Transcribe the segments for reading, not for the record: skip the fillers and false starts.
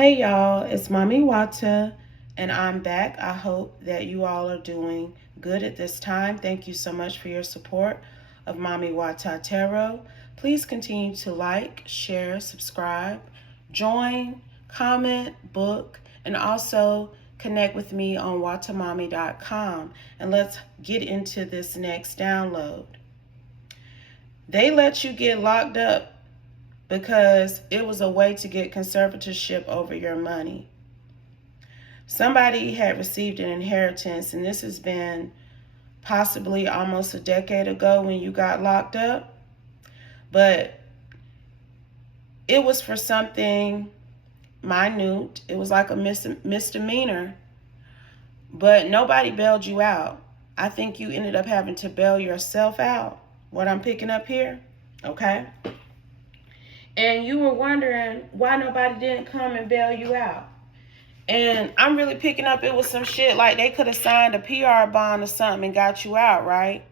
Hey y'all, it's Mami Wata, and I'm back. I hope that you all are doing good at this time. Thank you so much for your support of Mami Wata Tarot. Please continue to like, share, subscribe, join, comment, book, and also connect with me on watamami.com. And let's get into this next download. They let you get locked up because it was a way to get conservatorship over your money. Somebody had received an inheritance, and this has been possibly almost a decade ago when you got locked up, but it was for something minute. It was like a misdemeanor, but nobody bailed you out. I think you ended up having to bail yourself out. What I'm picking up here, okay? And you were wondering why nobody didn't come and bail you out. And I'm really picking up it was some shit like they could have signed a PR bond or something and got you out, right?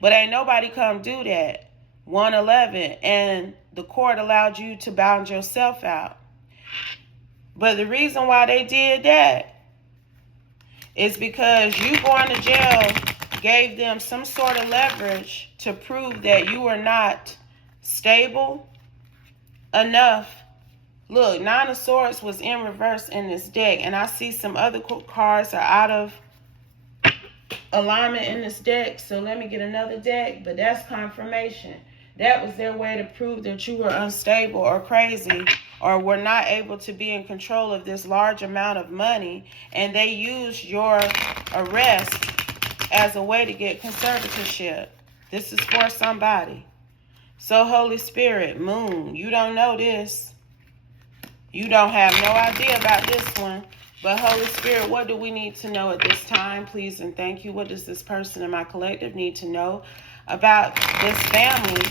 But ain't nobody come do that. 111, and the court allowed you to bound yourself out. But the reason why they did that is because you going to jail gave them some sort of leverage to prove that you were not stable enough. Look, Nine of Swords was in reverse in this deck, and I see some other cards are out of alignment in this deck, so let me get another deck, but that's confirmation. That was their way to prove that you were unstable or crazy or were not able to be in control of this large amount of money, and they used your arrest as a way to get conservatorship. This is for somebody. So Holy Spirit, Moon, you don't know this. You don't have no idea about this one. But Holy Spirit, what do we need to know at this time? Please and thank you. What does this person in my collective need to know about this family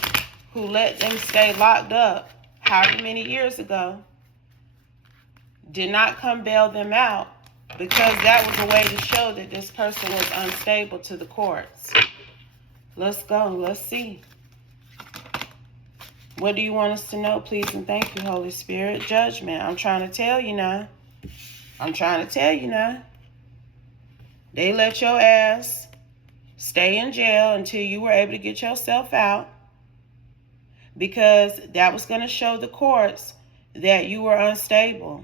who let them stay locked up however many years ago? Did not come bail them out because that was a way to show that this person was unstable to the courts. Let's go. Let's see. What do you want us to know? Please and thank you, Holy Spirit. Judgment. I'm trying to tell you now. I'm trying to tell you now. They let your ass stay in jail until you were able to get yourself out, because that was going to show the courts that you were unstable,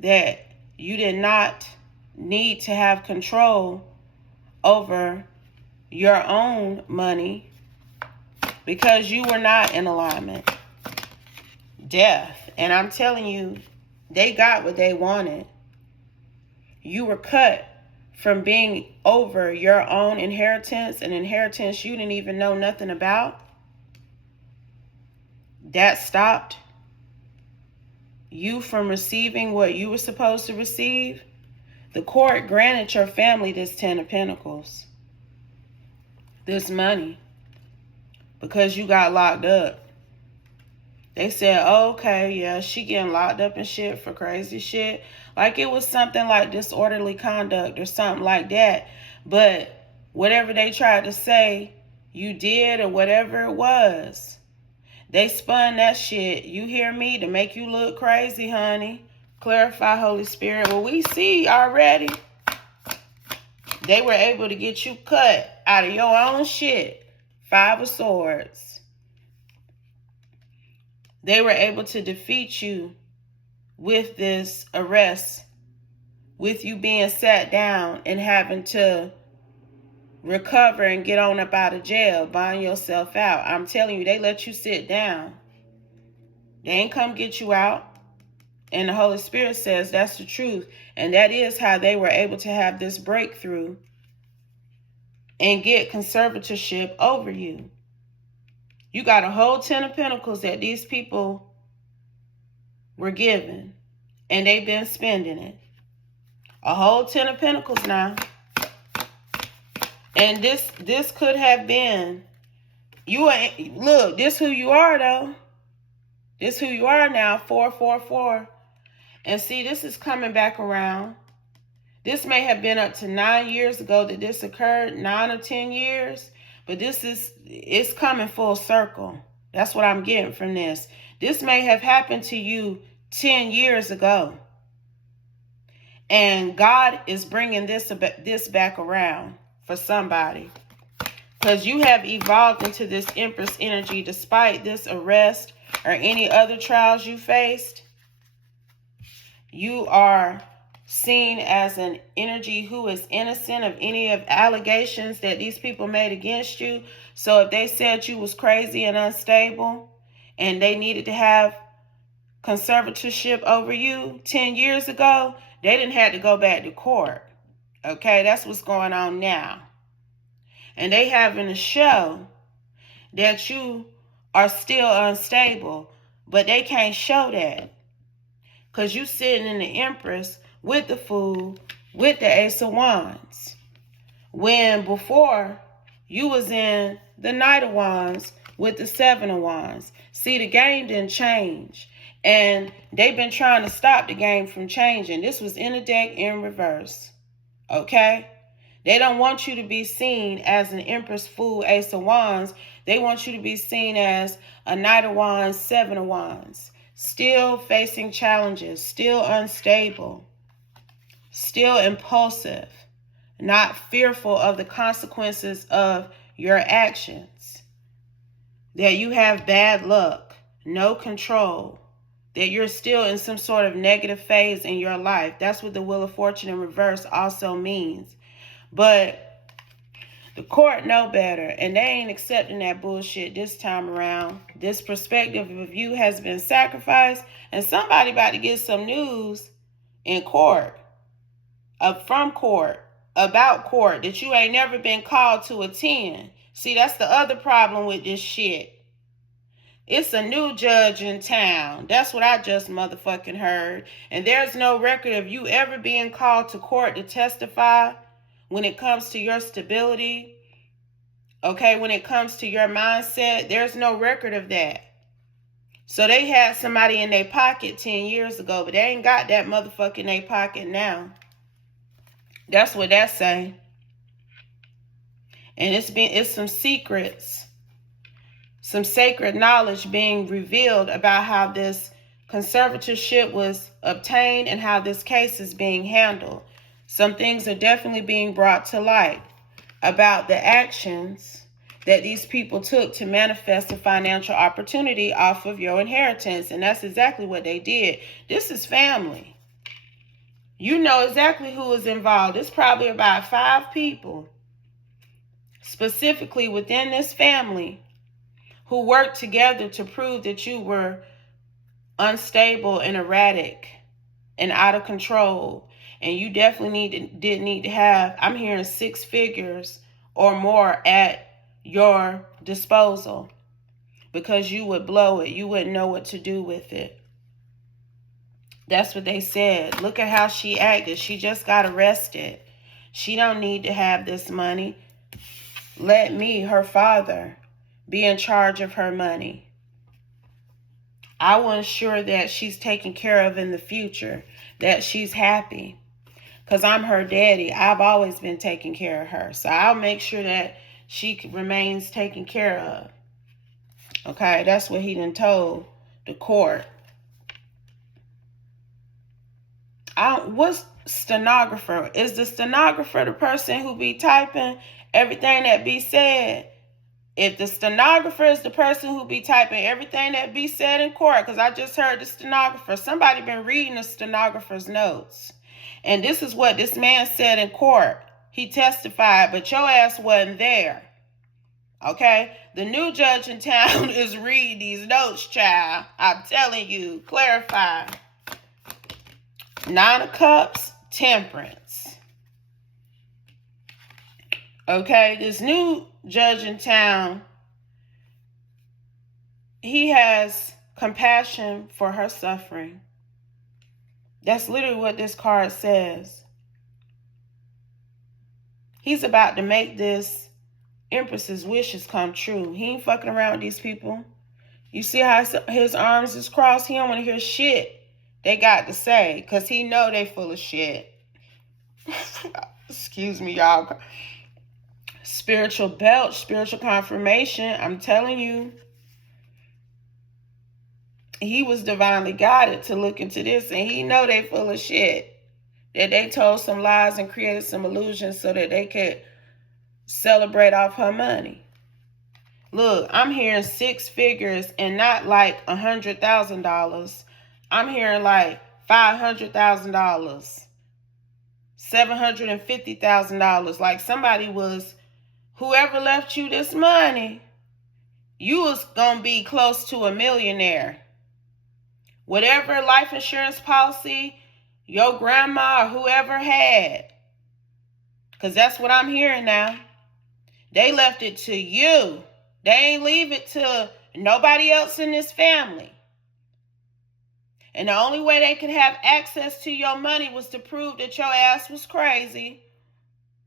that you did not need to have control over your own money, because you were not in alignment. Death. And I'm telling you, they got what they wanted. You were cut from being over your own inheritance, an inheritance you didn't even know nothing about. That stopped you from receiving what you were supposed to receive. The court granted your family this 10 of Pentacles, this money, because you got locked up. They said, oh, okay, yeah, she getting locked up and shit for crazy shit. Like it was something like disorderly conduct or something like that. But whatever they tried to say you did or whatever it was, they spun that shit, you hear me, to make you look crazy, honey. Clarify, Holy Spirit. Well, we see already. They were able to get you cut out of your own shit. 5 of Swords. They were able to defeat you with this arrest, with you being sat down and having to recover and get on up out of jail, buying yourself out. I'm telling you, they let you sit down. They ain't come get you out. And the Holy Spirit says that's the truth. And that is how they were able to have this breakthrough and get conservatorship over you. You got a whole 10 of Pentacles that these people were given, and they've been spending it. A whole 10 of Pentacles now. And this could have been, look, this who you are though. This who you are now, 444. And see, this is coming back around. This may have been up to 9 years ago that this occurred, 9 or 10 years. But it's coming full circle. That's what I'm getting from this. This may have happened to you 10 years ago. And God is bringing this back around for somebody. Because you have evolved into this Empress energy despite this arrest or any other trials you faced. You are seen as an energy who is innocent of any of allegations that these people made against you. So if they said you was crazy and unstable and they needed to have conservatorship over you 10 years ago, they didn't have to go back to court. Okay, that's what's going on now. And they having to show that you are still unstable, but they can't show that. Because you sitting in the Empress with the Fool, with the Ace of Wands. When before, you was in the Knight of Wands with the Seven of Wands. See, the game didn't change. And they've been trying to stop the game from changing. This was in the deck in reverse. Okay? They don't want you to be seen as an Empress, Fool, Ace of Wands. They want you to be seen as a Knight of Wands, Seven of Wands. Still facing challenges, still unstable, still impulsive, not fearful of the consequences of your actions. That you have bad luck, no control, that you're still in some sort of negative phase in your life. That's what the Wheel of Fortune in reverse also means. But the court know better, and they ain't accepting that bullshit this time around. This perspective of you has been sacrificed, and somebody about to get some news in court, from court, about court, that you ain't never been called to attend. See, that's the other problem with this shit. It's a new judge in town. That's what I just motherfucking heard. And there's no record of you ever being called to court to testify when it comes to your stability. Okay, when it comes to your mindset, there's no record of that. So they had somebody in their pocket 10 years ago, but they ain't got that motherfucker in their pocket now. That's what that's saying. And it's some secrets, some sacred knowledge being revealed about how this conservatorship was obtained and how this case is being handled. Some things are definitely being brought to light about the actions that these people took to manifest a financial opportunity off of your inheritance. And that's exactly what they did. This is family. You know exactly who is involved. It's probably about 5 people specifically within this family who worked together to prove that you were unstable and erratic and out of control. And you definitely did need to have, I'm hearing 6 figures or more at your disposal, because you would blow it. You wouldn't know what to do with it. That's what they said. Look at how she acted. She just got arrested. She don't need to have this money. Let me, her father, be in charge of her money. I will ensure that she's taken care of in the future, that she's happy. Because I'm her daddy. I've always been taking care of her. So I'll make sure that she remains taken care of. Okay, that's what he done told the court. What's stenographer? Is the stenographer the person who be typing everything that be said? If the stenographer is the person who be typing everything that be said in court, because I just heard the stenographer, somebody been reading the stenographer's notes. And this is what this man said in court. He testified, but your ass wasn't there. Okay? The new judge in town is reading these notes, child. I'm telling you, clarify. 9 of Cups, Temperance. Okay, this new judge in town, he has compassion for her suffering. That's literally what this card says. He's about to make this Empress's wishes come true. He ain't fucking around with these people. You see how his arms is crossed? He don't want to hear shit they got to say, because he know they full of shit. Excuse me, y'all. Spiritual belt, spiritual confirmation. I'm telling you. he was divinely guided to look into this, and he know they full of shit. That they told some lies and created some illusions so that they could celebrate off her money. Look, I'm hearing 6 figures and not like $100,000. I'm hearing like $500,000, $750,000. Like somebody was, whoever left you this money, you was gonna be close to a millionaire. Whatever life insurance policy your grandma or whoever had, because that's what I'm hearing now. They left it to you. They ain't leave it to nobody else in this family. And the only way they could have access to your money was to prove that your ass was crazy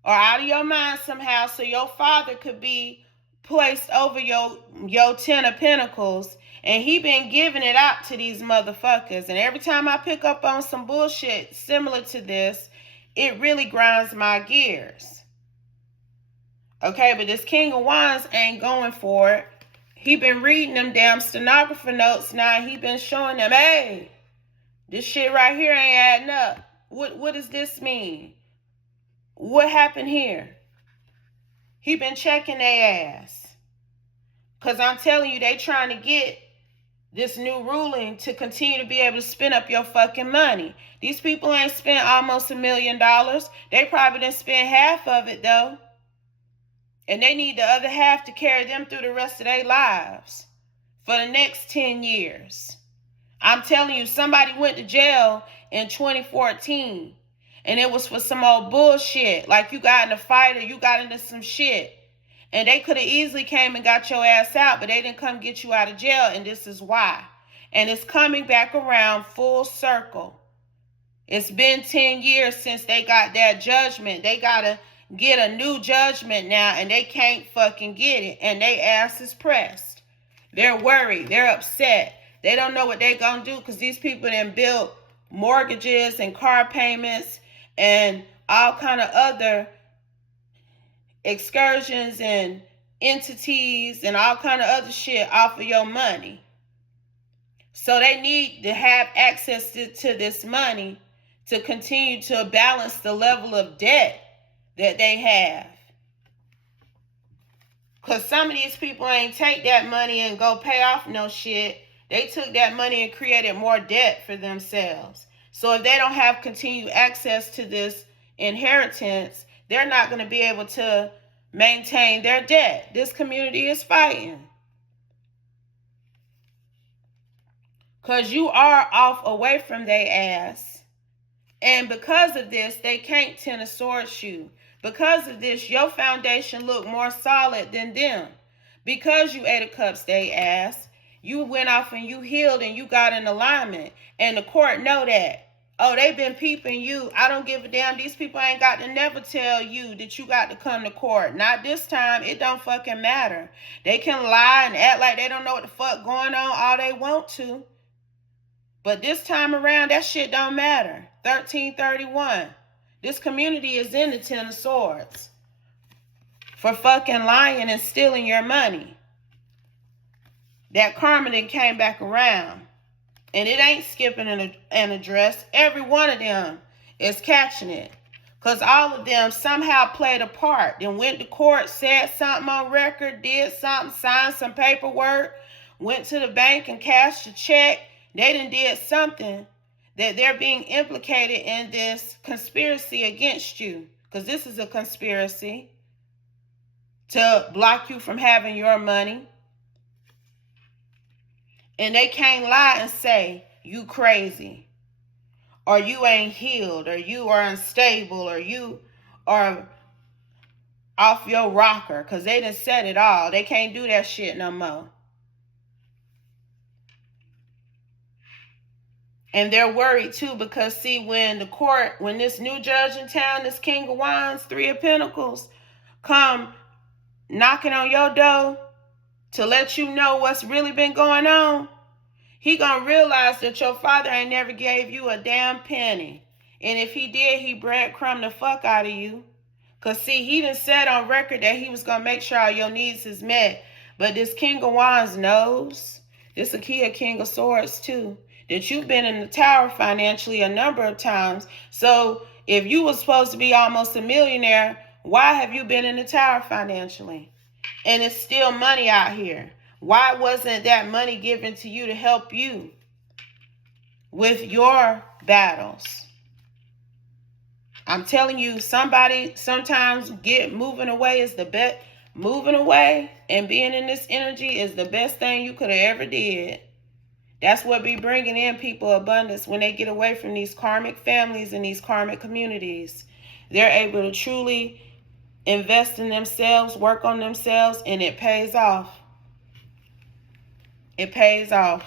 or out of your mind somehow, so your father could be placed over your 10 of pentacles, and he been giving it out to these motherfuckers. And every time I pick up on some bullshit similar to this, it really grinds my gears. Okay, but this King of Wands ain't going for it. He been reading them damn stenographer notes now. He been showing them, hey, this shit right here ain't adding up. What does this mean? What happened here? He been checking their ass. Because I'm telling you, they trying to get this new ruling to continue to be able to spend up your fucking money. These people ain't spent almost $1 million. They probably didn't spend half of it, though. And they need the other half to carry them through the rest of their lives for the next 10 years. I'm telling you, somebody went to jail in 2014, and it was for some old bullshit. Like you got in a fight or you got into some shit. And they could have easily came and got your ass out, but they didn't come get you out of jail, and this is why. And it's coming back around full circle. It's been 10 years since they got that judgment. They got to get a new judgment now, and they can't fucking get it. And they ass is pressed. They're worried. They're upset. They don't know what they're going to do because these people done built mortgages and car payments and all kind of other excursions and entities and all kind of other shit off of your money. So they need to have access to this money to continue to balance the level of debt that they have. Because some of these people ain't take that money and go pay off no shit. They took that money and created more debt for themselves. So if they don't have continued access to this inheritance, they're not going to be able to maintain their debt. This community is fighting. Because you are off away from their ass. And because of this, they can't 10 of swords you. Because of this, your foundation look more solid than them. Because you 8 of cups they ass, you went off and you healed and you got in alignment. And the court know that. Oh, they been peeping you. I don't give a damn. These people ain't got to never tell you that you got to come to court. Not this time. It don't fucking matter. They can lie and act like they don't know what the fuck going on all they want to. But this time around, that shit don't matter. 1331. This community is in the 10 of swords for fucking lying and stealing your money. That karma then came back around. And it ain't skipping an address. Every one of them is catching it. Because all of them somehow played a part. Then went to court, said something on record, did something, signed some paperwork, went to the bank and cashed a check. They done did something that they're being implicated in this conspiracy against you. Because this is a conspiracy to block you from having your money. And they can't lie and say you crazy, or you ain't healed, or you are unstable, or you are off your rocker, because they done said it all. They can't do that shit no more. And they're worried too because, see, when this new judge in town, this King of Wands, 3 of Pentacles, come knocking on your door to let you know what's really been going on, he gonna realize that your father ain't never gave you a damn penny. And if he did, he breadcrumbed the fuck out of you. Because, see, he done said on record that he was gonna make sure all your needs is met. But this King of Wands knows This is a key of King of Swords too. That you've been in the tower financially a number of times. So if you were supposed to be almost a millionaire, why have you been in the tower financially? And it's still money out here. Why wasn't that money given to you to help you with your battles? I'm telling you, somebody sometimes moving away is the best. Moving away and being in this energy is the best thing you could have ever did. That's what be bringing in people abundance when they get away from these karmic families and these karmic communities. They're able to truly invest in themselves, work on themselves, and it pays off. It pays off.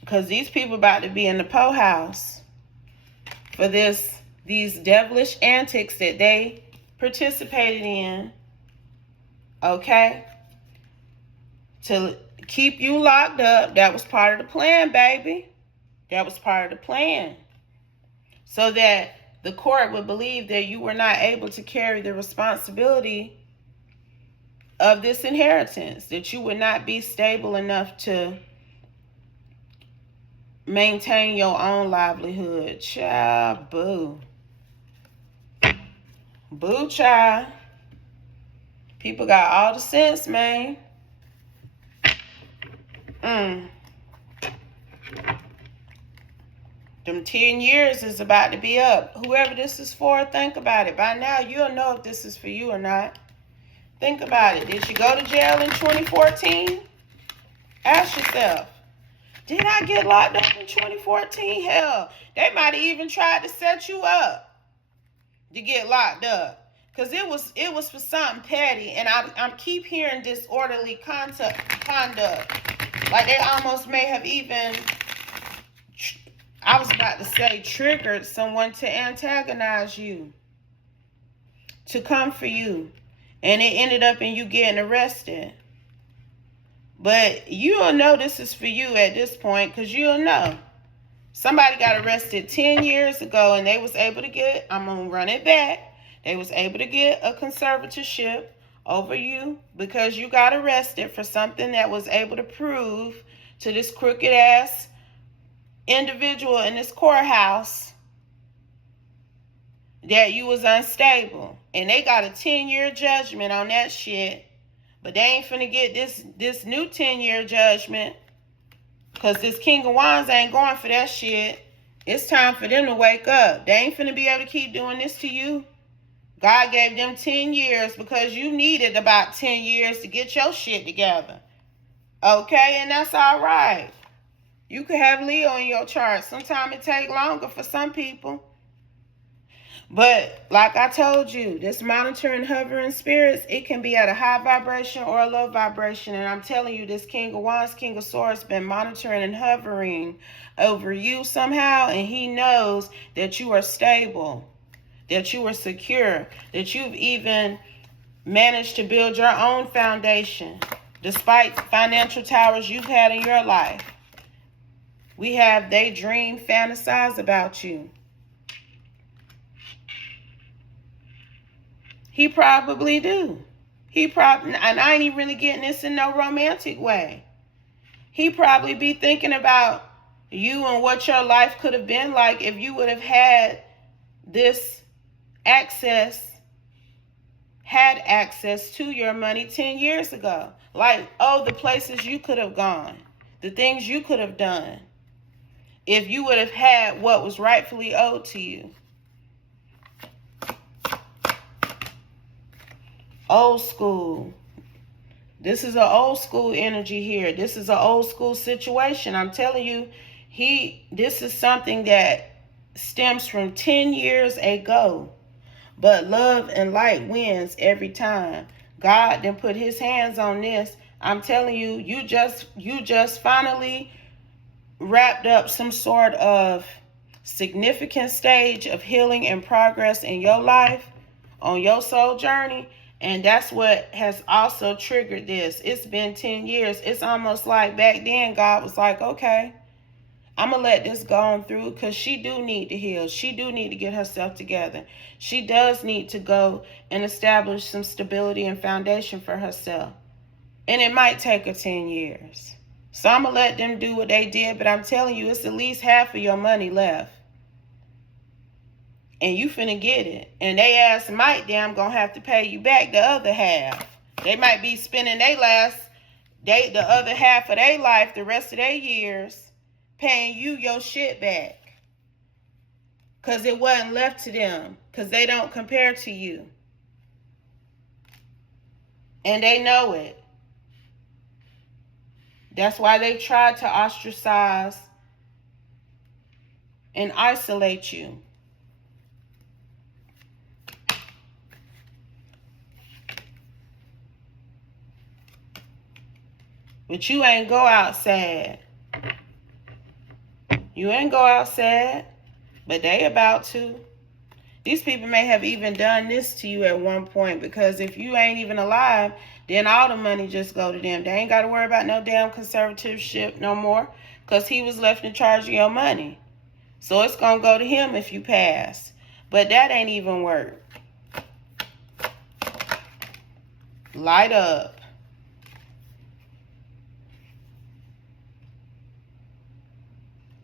Because these people about to be in the po house for these devilish antics that they participated in. Okay? To keep you locked up. That was part of the plan, baby. That was part of the plan. So that the court would believe that you were not able to carry the responsibility of this inheritance. That you would not be stable enough to maintain your own livelihood. Child, boo. Boo, child. People got all the sense, man. Them 10 years is about to be up. Whoever this is for, think about it. By now, you'll know if this is for you or not. Think about it. Did you go to jail in 2014? Ask yourself. Did I get locked up in 2014? Hell, they might have even tried to set you up to get locked up. Because it was for something petty. And I keep hearing disorderly conduct. Like they almost may have even, I was about to say, triggered someone to antagonize you, to come for you. And it ended up in you getting arrested. But you'll know this is for you at this point, because you'll know. Somebody got arrested 10 years ago and they was able to get, I'm going to run it back. They was able to get a conservatorship over you because you got arrested for something that was able to prove to this crooked ass individual in this courthouse that you was unstable. And they got a 10-year judgment on that shit. But they ain't finna get this new 10-year judgment, because this King of Wands ain't going for that shit. It's time for them to wake up. They ain't finna be able to keep doing this to you. God gave them 10 years because you needed about 10 years to get your shit together. Okay, and that's all right. You could have Leo in your chart. Sometimes it takes longer for some people. But like I told you, this monitoring, hovering spirits, it can be at a high vibration or a low vibration. And I'm telling you, this King of Wands, King of Swords, been monitoring and hovering over you somehow. And he knows that you are stable, that you are secure, that you've even managed to build your own foundation, despite financial towers you've had in your life. They dream, fantasize about you. He probably do. And I ain't even really getting this in no romantic way. He probably be thinking about you and what your life could have been like if you would have had access to your money 10 years ago. Like, the places you could have gone, the things you could have done, if you would have had what was rightfully owed to you. Old school. This is an old school energy here. This is an old school situation. I'm telling you, this is something that stems from 10 years ago. But love and light wins every time. God then put his hands on this. I'm telling you, you just finally wrapped up some sort of significant stage of healing and progress in your life, on your soul journey. And that's what has also triggered this. It's been 10 years. It's almost like back then God was like, okay, I'm going to let this go on through because she do need to heal. She do need to get herself together. She does need to go and establish some stability and foundation for herself. And it might take her 10 years. So I'm going to let them do what they did, but I'm telling you, it's at least half of your money left. And you finna get it. And they ass might damn gonna have to pay you back the other half. They might be spending the other half of their life, the rest of their years, paying you your shit back. Because it wasn't left to them. Because they don't compare to you. And they know it. That's why they tried to ostracize and isolate you. But you ain't go out sad. You ain't go out sad. But they about to. These people may have even done this to you at one point, because if you ain't even alive, then all the money just go to them. They ain't got to worry about no damn conservatorship no more, because he was left in charge of your money. So it's going to go to him if you pass. But that ain't even work. Light up.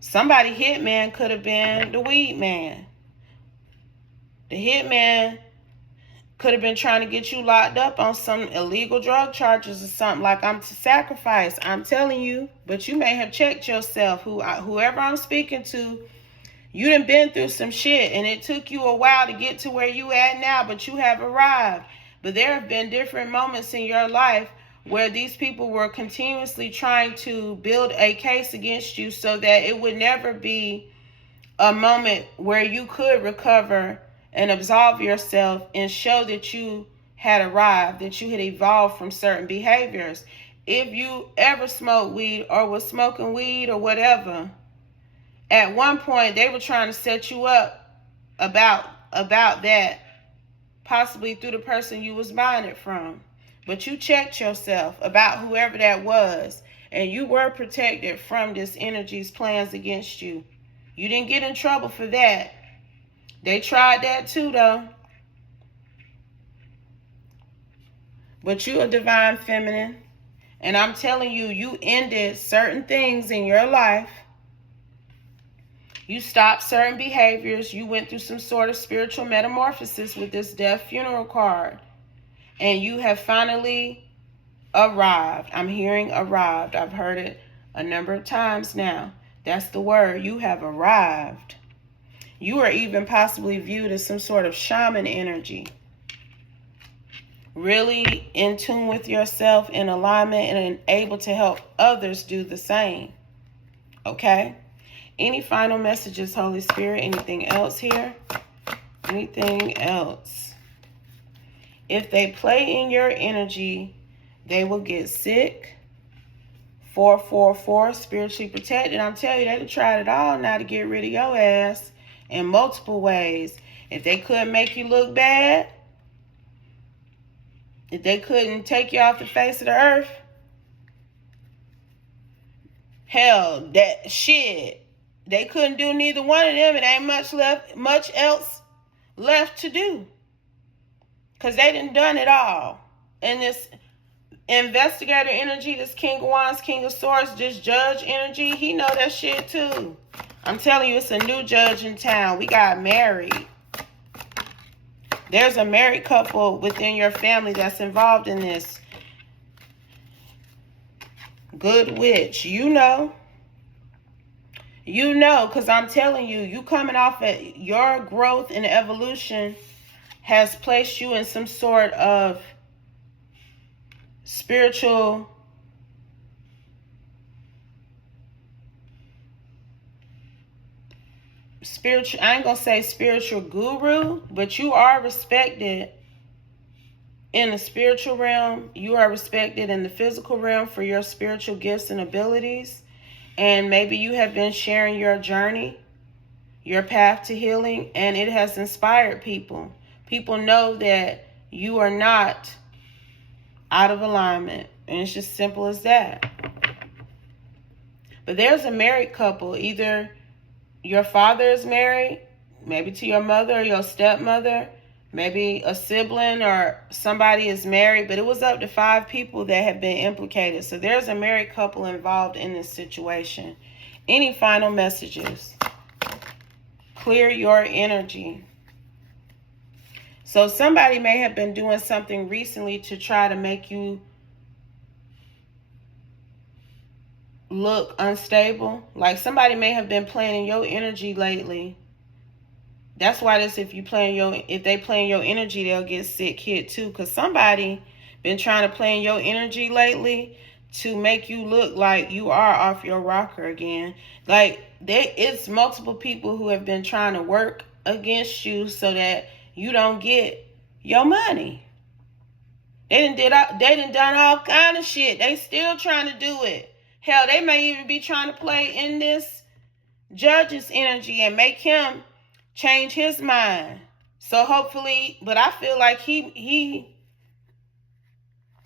Somebody hitman could have been the weed man. The hitman could have been trying to get you locked up on some illegal drug charges or something, like I'm to sacrifice. I'm telling you, but you may have checked yourself. Whoever I'm speaking to, you done been through some shit, and it took you a while to get to where you at now, but you have arrived. But there have been different moments in your life where these people were continuously trying to build a case against you so that it would never be a moment where you could recover and absolve yourself and show that you had arrived, that you had evolved from certain behaviors. If you ever smoked weed or was smoking weed or whatever, at one point they were trying to set you up about that, possibly through the person you was buying it from. But you checked yourself about whoever that was, and you were protected from this energy's plans against you. You didn't get in trouble for that. They tried that too, though. But you a divine feminine, and I'm telling you, you ended certain things in your life. You stopped certain behaviors. You went through some sort of spiritual metamorphosis with this death funeral card. And you have finally arrived. I'm hearing arrived. I've heard it a number of times now. That's the word. You have arrived. You are even possibly viewed as some sort of shaman energy. Really in tune with yourself, in alignment, and able to help others do the same. Okay? Any final messages, Holy Spirit? Anything else here? Anything else? If they play in your energy, they will get sick. 444, spiritually protected. I'm telling you, they done tried it all now to get rid of your ass in multiple ways. If they couldn't make you look bad, if they couldn't take you off the face of the earth, hell, that shit, they couldn't do neither one of them. It ain't much else left to do. Because they done done it all. And this investigator energy, this King of Wands, King of Swords, this judge energy, he know that shit too. I'm telling you, it's a new judge in town. We got married. There's a married couple within your family that's involved in this. Good witch. You know. You know, because I'm telling you, you coming off at your growth and evolution has placed you in some sort of spiritual I ain't gonna say spiritual guru, but you are respected in the spiritual realm. You are respected in the physical realm for your spiritual gifts and abilities. And maybe you have been sharing your journey, your path to healing, and it has inspired people. People know that you are not out of alignment. And it's just simple as that. But there's a married couple. Either your father is married, maybe to your mother or your stepmother, maybe a sibling or somebody is married, but it was up to 5 people that have been implicated. So there's a married couple involved in this situation. Any final messages? Clear your energy. So somebody may have been doing something recently to try to make you look unstable. Like somebody may have been playing your energy lately. That's why this, if they play in your energy, they'll get sick hit too. Because somebody been trying to play in your energy lately to make you look like you are off your rocker again. Like it's multiple people who have been trying to work against you so that you don't get your money. They done all kind of shit. They still trying to do it. Hell, they may even be trying to play in this judge's energy and make him change his mind. So hopefully, but I feel like he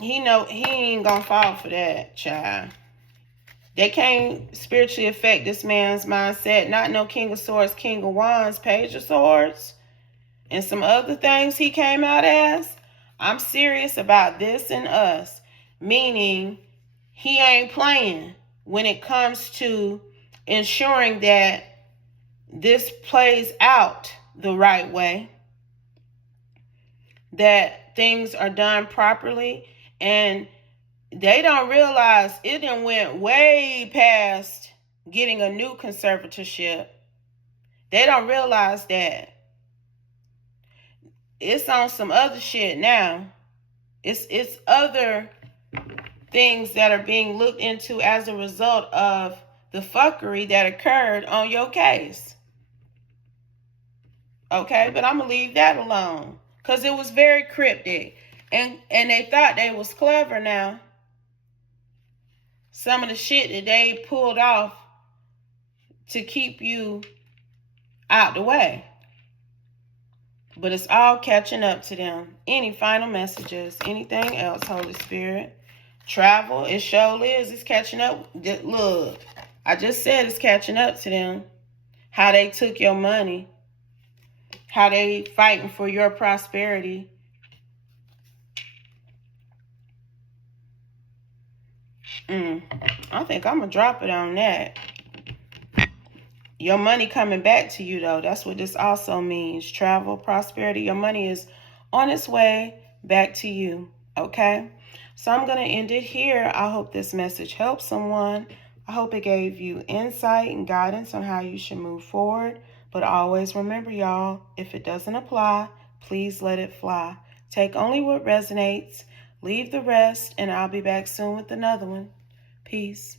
know he ain't gonna fall for that, child. They can't spiritually affect this man's mindset. Not no King of Swords, King of Wands, Page of Swords, and some other things he came out as. I'm serious about this and us, meaning he ain't playing when it comes to ensuring that this plays out the right way, that things are done properly, and they don't realize it done went way past getting a new conservatorship. They don't realize that it's on some other shit now. It's other things that are being looked into as a result of the fuckery that occurred on your case. Okay, but I'm gonna leave that alone because it was very cryptic, and they thought they was clever. Now some of the shit that they pulled off to keep you out the way, but it's all catching up to them. Any final messages? Anything else, Holy Spirit? Travel, it surely is. It's catching up. Look, I just said it's catching up to them. How they took your money, how they fighting for your prosperity. I think I'm gonna drop it on that. Your money coming back to you, though. That's what this also means. Travel, prosperity. Your money is on its way back to you. Okay? So I'm going to end it here. I hope this message helped someone. I hope it gave you insight and guidance on how you should move forward. But always remember, y'all, if it doesn't apply, please let it fly. Take only what resonates. Leave the rest, and I'll be back soon with another one. Peace.